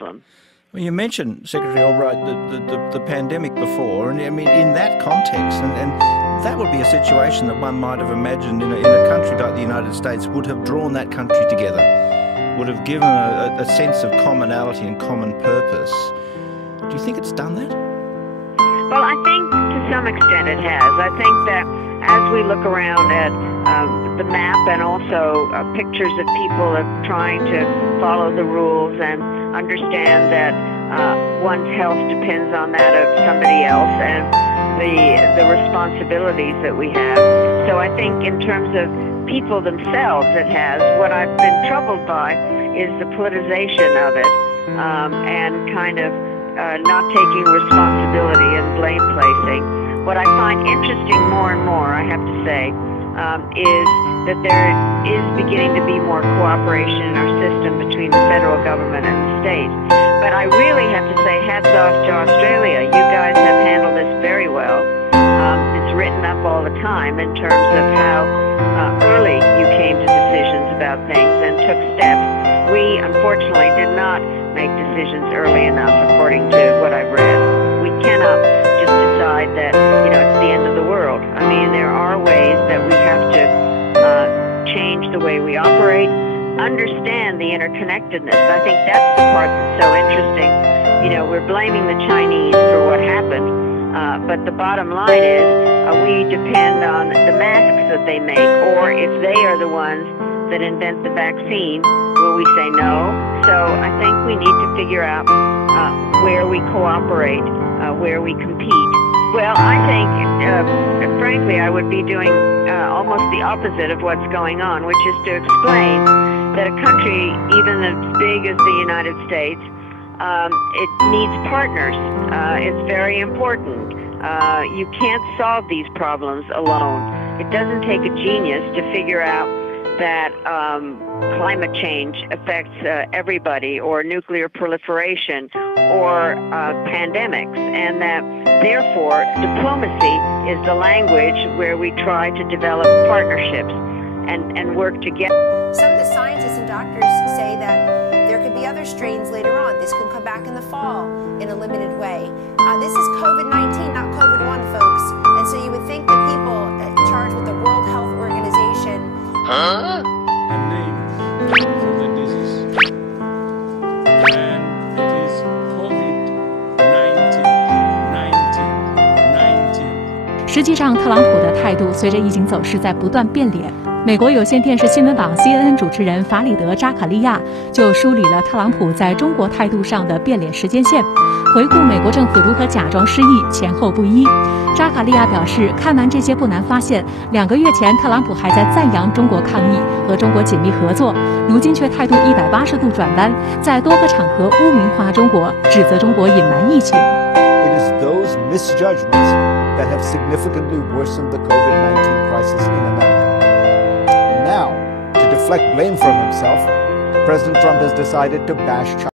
problem. Well, you mentioned, Secretary Albright, the pandemic before, and I mean, in that context, and that would be a situation that one might have imagined in a country like the United States would have drawn that country together, would have given a sense of commonality and common purpose. Do you think it's done that? Well, I think to some extent it has. I think that as we look around at the map and also pictures of people trying to follow the rules and understand that one's health depends on that of somebody else and the responsibilities that we have. So I think in terms of people themselves it has. What I've been troubled by is the politicization of it and kind of not taking responsibility and blame placing. What I find interesting more and more, I have to say, is that there is beginning to be more cooperation in our system between the federal government and the states. But I really have to say hats off to Australia. You guys have handled this very well. It's written up all the time in terms of how early you came to decisions about things and took steps. We, unfortunately, did not make decisions early enough, according to what I've read. We cannot just decide that, it's the end of the world. I mean, there are ways that we have to change the way we operate, understand the interconnectedness. I think that's the part that's so interesting. We're blaming the Chinese for what happened, but the bottom line is we depend on the masks that they make, or if they are the ones that invent the vaccine, will we say no? So I think we need to figure out where we cooperate, where we compete. Well, I think, frankly, I would be doing almost the opposite of what's going on, which is to explain that a country, even as big as the United States, it needs partners. It's very important. You can't solve these problems alone. It doesn't take a genius to figure out that climate change affects everybody, or nuclear proliferation, or pandemics, and that therefore diplomacy is the language where we try to develop partnerships and work together. Some of the scientists and doctors say that there could be other strains later on. This could come back in the fall in a limited way. This is COVID-19, not COVID-1, folks. And so you would think the people charged with the World Health Organization a name for the disease, and it is COVID-19. 实际上，特朗普的态度随着疫情走势在不断变脸。美国有线电视新闻网 CNN 主持人法里德·扎卡利亚就梳理了特朗普在中国态度上的变脸时间线，回顾美国政府如何假装失忆，前后不一。扎卡利亚表示，看完这些不难发现，2个月前特朗普还在赞扬中国抗疫和中国紧密合作，如今却态度180度转弯，在多个场合污名化中国，指责中国隐瞒疫情。It is those misjudgments that have significantly worsened the COVID-19 crisis in America. Now, to deflect blame from himself, President Trump has decided to bash China.